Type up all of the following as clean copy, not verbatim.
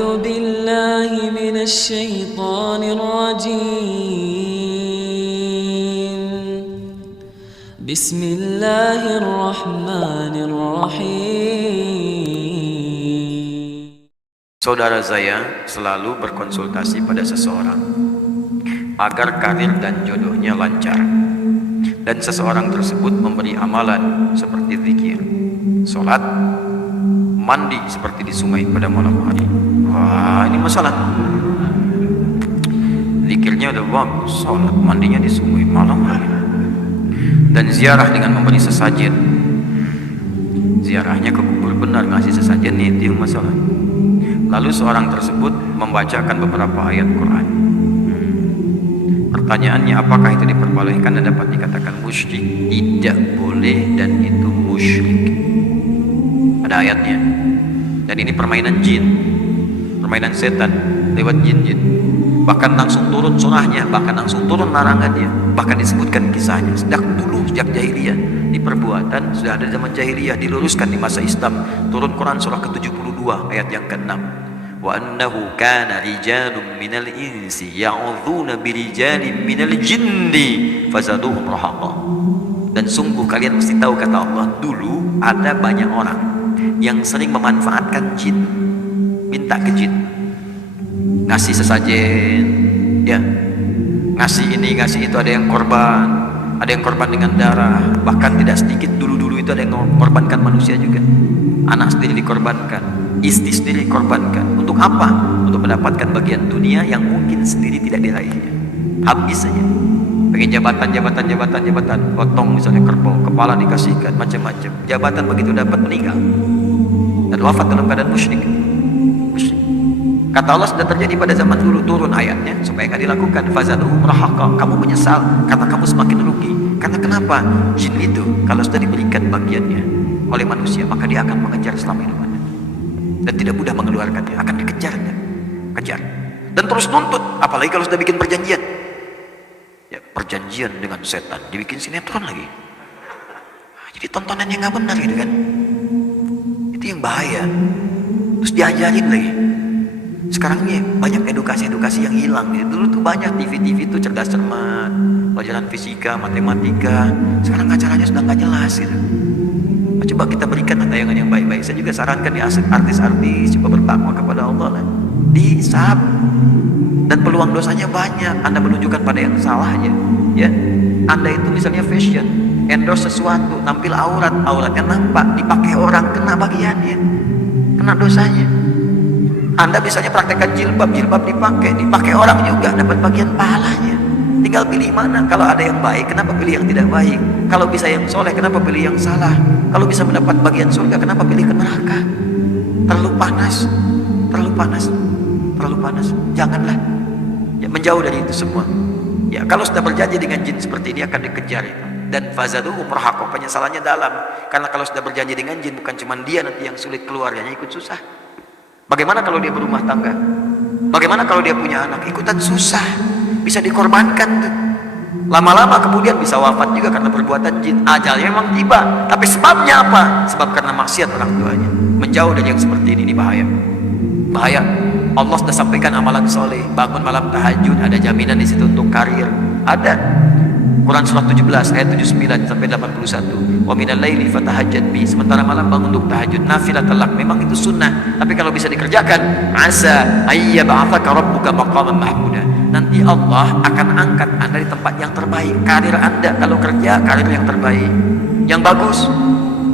أعوذ بالله من الشيطان الرجيم بسم الله الرحمن الرحيم. Saudara saya selalu berkonsultasi pada seseorang agar karir dan jodohnya lancar, dan seseorang tersebut memberi amalan seperti zikir, sholat, mandi seperti di sungai pada malam hari. Wah, ini masalah. Zikirnya udah bagus, sholat, mandinya di sungai malam hari, dan ziarah dengan memberi sesajen. Ziarahnya ke kubur benar, ngasih sesajen, itu yang masalah. Lalu seorang tersebut membacakan beberapa ayat Quran. Pertanyaannya, apakah itu diperbolehkan dan dapat dikatakan musyrik? Tidak boleh, dan itu musyrik. Ada ayatnya. Dan ini permainan jin, permainan setan lewat jin-jin. Bahkan langsung turun surahnya, bahkan langsung turun larangannya, bahkan disebutkan kisahnya. Sejak dulu, sejak jahiliyah, di perbuatan sudah ada zaman jahiliyah, diluruskan di masa Islam. Turun Quran surah ke-72 ayat yang ke-6. Wa annahu kana rijalun minal insi ya'udzuuna birijalin minal jinni fazaduhum rahaqa. Dan sungguh kalian mesti tahu, kata Allah, dulu ada banyak orang yang sering memanfaatkan jin, minta ke jin, ngasih sesajen, ya, ngasih ini, ngasih itu. Ada yang korban, ada yang korban dengan darah, bahkan tidak sedikit dulu-dulu itu ada yang mengorbankan manusia juga. Anak sendiri dikorbankan, istri sendiri dikorbankan. Untuk apa? Untuk mendapatkan bagian dunia yang mungkin sendiri tidak diraihnya. Habis saja. Pengen jabatan, potong misalnya kerbau, kepala dikasihkan, macam-macam. Jabatan begitu dapat, meninggal dan wafat dalam keadaan musyrik. Kata Allah, sudah terjadi pada zaman dulu, turun ayatnya supaya nggak dilakukan. Fazaduhum rahaqa, kamu menyesal karena kamu semakin rugi. Karena kenapa? Jin itu kalau sudah diberikan bagiannya oleh manusia, maka dia akan mengejar selama hidupnya dan tidak mudah mengeluarkannya, akan dikejarnya, kejar dan terus nuntut. Apalagi kalau sudah bikin perjanjian, ya, perjanjian dengan setan, dibikin sinetron lagi. Jadi tontonannya nggak benar gitu kan, itu yang bahaya. Terus diajarin lagi. Sekarang ini banyak edukasi-edukasi yang hilang gitu. Dulu tuh banyak TV-TV tuh cerdas cermat, pelajaran fisika, matematika. Sekarang acaranya sudah nggak jelas gitu. Coba kita berikan tayangan yang baik-baik. Saya juga sarankan ya, artis-artis coba bertakwa kepada Allah lah. Disab, dan peluang dosanya banyak. Anda menunjukkan pada yang salahnya, ya. Anda itu misalnya fashion, endorse sesuatu, tampil auratnya nampak, dipakai orang, kena bagiannya, kena dosanya. Anda misalnya praktekkan jilbab dipakai orang juga, dapat bagian pahalanya. Tinggal pilih mana. Kalau ada yang baik, kenapa pilih yang tidak baik? Kalau bisa yang soleh, kenapa pilih yang salah? Kalau bisa mendapat bagian surga, kenapa pilih ke neraka? Terlalu panas. Janganlah, ya, menjauh dari itu semua. Ya, kalau sudah berjanji dengan jin seperti ini akan dikejar itu. Dan fazaduhum rahaqa, penyesalannya dalam. Karena kalau sudah berjanji dengan jin, bukan cuma dia nanti yang sulit, keluarganya ikut susah. Bagaimana kalau dia berumah tangga? Bagaimana kalau dia punya anak? Ikutan susah, bisa dikorbankan tuh. Lama-lama kemudian bisa wafat juga karena perbuatan jin. Ajalnya memang tiba, tapi sebabnya apa? Sebab karena maksiat orang tuanya. Menjauh dari yang seperti ini bahaya. Bahaya. Allah sudah sampaikan amalan soleh, bangun malam tahajud, ada jaminan di situ untuk karir. Ada. Quran surah 17 ayat 79 sampai 81. Wa minal laili fatahajjad bi. Sementara malam bangun untuk tahajud, nafilatan lak. Memang itu sunnah, tapi kalau bisa dikerjakan, asa ayyab'atsaka rabbuka maqaman mahmuda. Nanti Allah akan angkat Anda di tempat yang terbaik. Karir Anda kalau kerja, karir yang terbaik, yang bagus.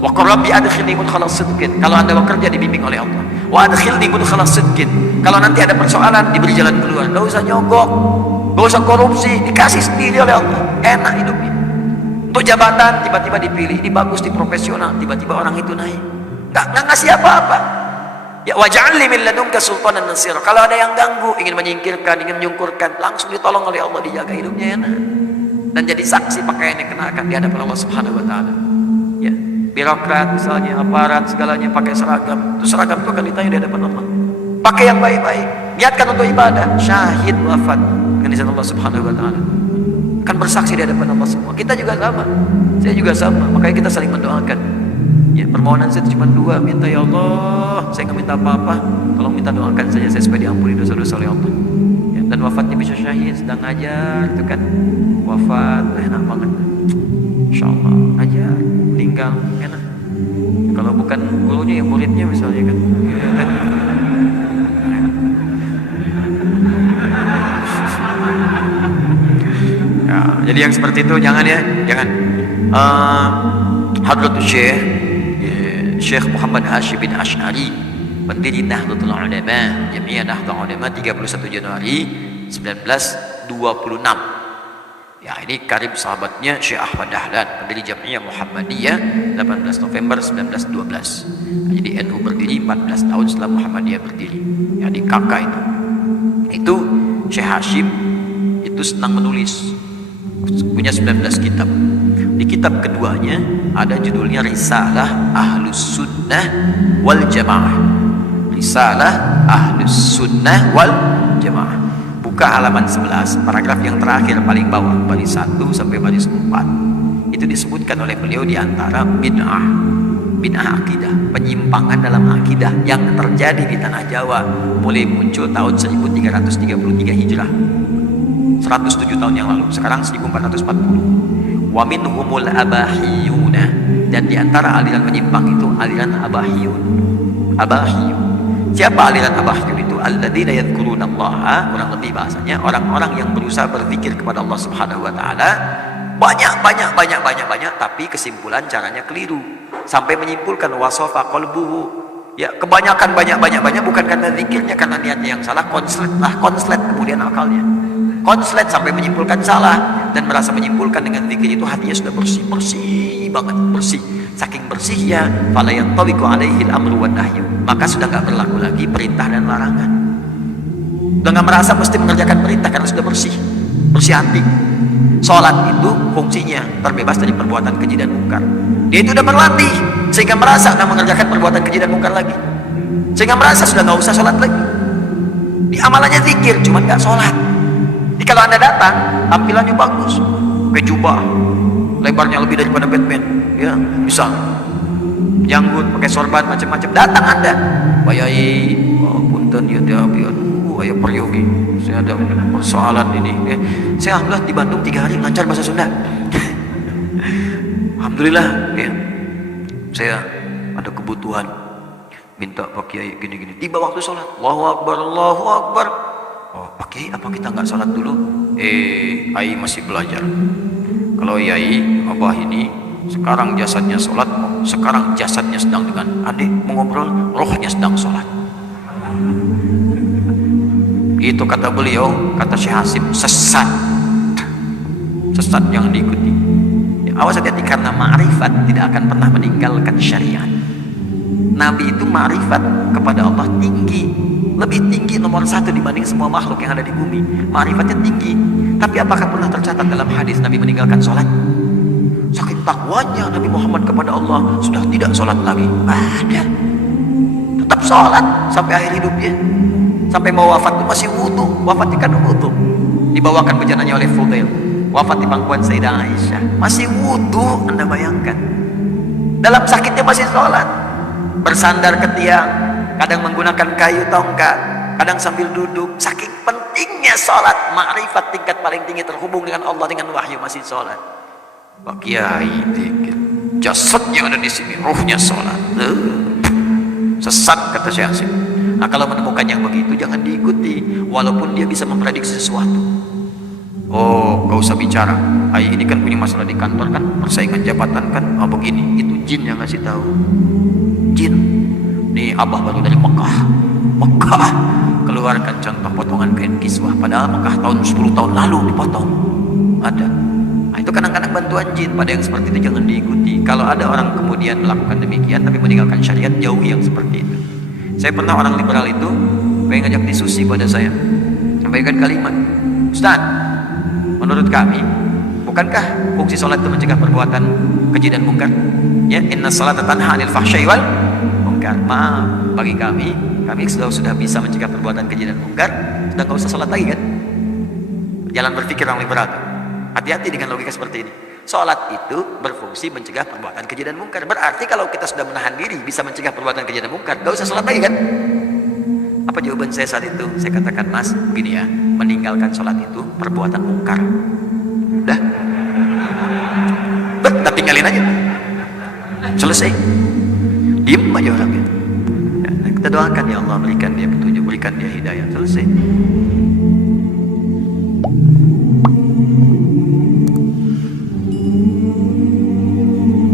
Wa qur rabbi adkhilni mudkhala sidqin. Kalau Anda bekerja, dibimbing oleh Allah. Wa adkhilni mudkhala sidqin. Kalau nanti ada persoalan, diberi jalan keluar. Enggak usah nyogok, enggak usah korupsi, dikasih sendiri oleh Allah. Enak hidupnya. Untuk jabatan tiba-tiba dipilih, ini bagus, di profesional, tiba-tiba orang itu naik. Enggak ngasih apa-apa. Ya, waj'alni min ladunka sultanan nasira. Kalau ada yang ganggu, ingin menyingkirkan, ingin menyungkurkan, langsung ditolong oleh Allah, dijaga hidupnya enak. Dan jadi saksi pakaian yang kenakan di hadapan Allah Subhanahu wa taala. Ya, birokrat misalnya, aparat segalanya pakai seragam. Itu seragam itu akan ditanya di hadapan Allah. Pakai yang baik-baik, niatkan untuk ibadah, syahid wafat dengan izin Allah Subhanahu wa taala. Akan bersaksi di hadapan Allah semua. Kita juga sama. Saya juga sama. Makanya kita saling mendoakan. Ya, permohonan saya cuma dua, minta ya Allah, saya nggak minta apa-apa, tolong minta doakan saja saya supaya diampuni dosa-dosa oleh Allah. Ya, dan wafatnya bisa syahid, sedang ngajar, itu kan wafat, enak banget. Insya Allah ngajar, meninggal, enak. Kalau bukan gurunya ya muridnya misalnya kan. Ya, kan? Ya, jadi yang seperti itu jangan ya, jangan. Hadratul Syekh Muhammad Hashim bin Ash'ari, pendiri Nahdlatul Ulama, Jamiah Nahdlatul Ulama, 31 Januari 1926. Ya, ini karib sahabatnya Syekh Ahmad Dahlan, pendiri Jamiah Muhammadiyah, 18 November 1912. Nah, jadi NU berdiri 14 tahun setelah Muhammadiyah berdiri. Ya, di kakak itu. Itu Syekh Hashim itu senang menulis. Punya 19 kitab. Di kitab keduanya ada judulnya Risalah Ahlus Sunnah wal Jamaah. Risalah Ahlus Sunnah wal Jamaah. Buka halaman 11, paragraf yang terakhir paling bawah, baris 1 sampai baris 4. Itu disebutkan oleh beliau di antara bid'ah akidah, penyimpangan dalam akidah yang terjadi di tanah Jawa mulai muncul tahun 1333 Hijrah. 107 tahun yang lalu, sekarang 1440. Wa minhumul abahiyuna, dan di antara aliran menyimpang itu aliran abahiyun. Abahiyun. Siapa aliran abahiyun itu? Alladzina yadhkurunallaha, kurang lebih bahasanya orang-orang yang berusaha berzikir kepada Allah Subhanahu wa taala banyak, tapi kesimpulan caranya keliru. Sampai menyimpulkan wasofa qalbuhu. Ya, kebanyakan banyak bukan karena zikirnya, karena niatnya yang salah, konslet kemudian akalnya. Konslet sampai menyimpulkan salah dan merasa menyimpulkan dengan zikir itu hatinya sudah bersih banget, bersih. Saking bersihnya, fala yantabiqu alaihi al-amru wan nahyu, maka sudah enggak berlaku lagi perintah dan larangan. Sudah enggak merasa mesti mengerjakan perintah karena sudah bersih hati. Salat itu fungsinya terbebas dari perbuatan keji dan mungkar. Dia itu sudah berlatih sehingga merasa enggak mengerjakan perbuatan keji dan mungkar lagi. Sehingga merasa sudah enggak usah salat lagi. Di amalannya zikir, cuma enggak salat. Jadi kalau Anda datang, tampilannya bagus, pakai jubah, lebarnya lebih daripada Batman, ya, bisa janggut, pakai sorban, macam-macam. Datang Anda, Pak Yai, oh punten ya dia, ayah peryogi, saya ada persoalan ini. Ya. Saya alhamdulillah di Bandung 3 hari lancar bahasa Sunda. Alhamdulillah, ya. Saya ada kebutuhan, minta Pak Kiai gini-gini. Tiba waktu sholat, Allahu Akbar, Allahu Akbar. Oh, Pak Kiai, apa kita nggak sholat dulu? Ai masih belajar. Kalau Yai, Abah ini sekarang jasadnya sholat, sekarang jasadnya sedang dengan adik mengobrol, rohnya sedang sholat. Itu kata beliau, kata Syekh Hashim, sesat, jangan diikuti. Ya, awas hati-hati, karena ma'rifat tidak akan pernah meninggalkan syariat. Nabi itu ma'rifat kepada Allah tinggi, lebih tinggi, nomor 1 dibanding semua makhluk yang ada di bumi. Ma'rifatnya tinggi. Tapi apakah pernah tercatat dalam hadis Nabi meninggalkan sholat? Saking takwanya Nabi Muhammad kepada Allah, sudah tidak sholat lagi. Ada, tetap sholat sampai akhir hidupnya. Sampai mau wafat itu masih wudu, wafatnya kan wudu. Dibawakan bejananya oleh Fudail, wafat di pangkuan Sayyidah Aisyah, masih wudu. Anda bayangkan, dalam sakitnya masih sholat, bersandar ke tiang, kadang menggunakan kayu tongkat, kadang sambil duduk. Saking pentingnya sholat, ma'rifat tingkat paling tinggi, terhubung dengan Allah, dengan wahyu, masih sholat. Pak Kiai, jasadnya ada di sini, ruhnya sholat. Sesat, kata Syekh Hashim. Nah, kalau menemukan yang begitu jangan diikuti, walaupun dia bisa memprediksi sesuatu. Oh, gak usah bicara. Ini kan punya masalah di kantor kan, persaingan jabatan kan, begini. Itu jin yang ngasih tahu. Jin. Nih Abah baru dari Mekah, keluarkan contoh potongan kain kiswah, padahal Mekah tahun 10 tahun lalu dipotong. Ada. Nah, itu kadang-kadang bantuan jin. Pada yang seperti itu jangan diikuti. Kalau ada orang kemudian melakukan demikian tapi meninggalkan syariat, jauhi yang seperti itu. Saya pernah orang liberal itu pengen ngajak diskusi pada saya, sampaikan kalimat, Ustaz, menurut kami, bukankah fungsi sholat itu mencegah perbuatan keji dan mungkar? Ya, inna sholata tanha 'anil fahsya'i wal munkar. Maaf, bagi kami sudah bisa mencegah perbuatan keji dan mungkar, sudah nggak usah sholat lagi kan? Jalan berpikir orang liberal. Hati-hati dengan logika seperti ini. Sholat itu berfungsi mencegah perbuatan keji dan mungkar. Berarti kalau kita sudah menahan diri bisa mencegah perbuatan keji dan mungkar, gak usah sholat lagi kan? Apa jawaban saya saat itu? Saya katakan, Mas, begini ya, meninggalkan sholat itu perbuatan mungkar. Udah, kita tinggalin aja, selesai. Diem aja orangnya. Ya, kita doakan, ya Allah berikan dia petunjuk, berikan dia hidayah, selesai.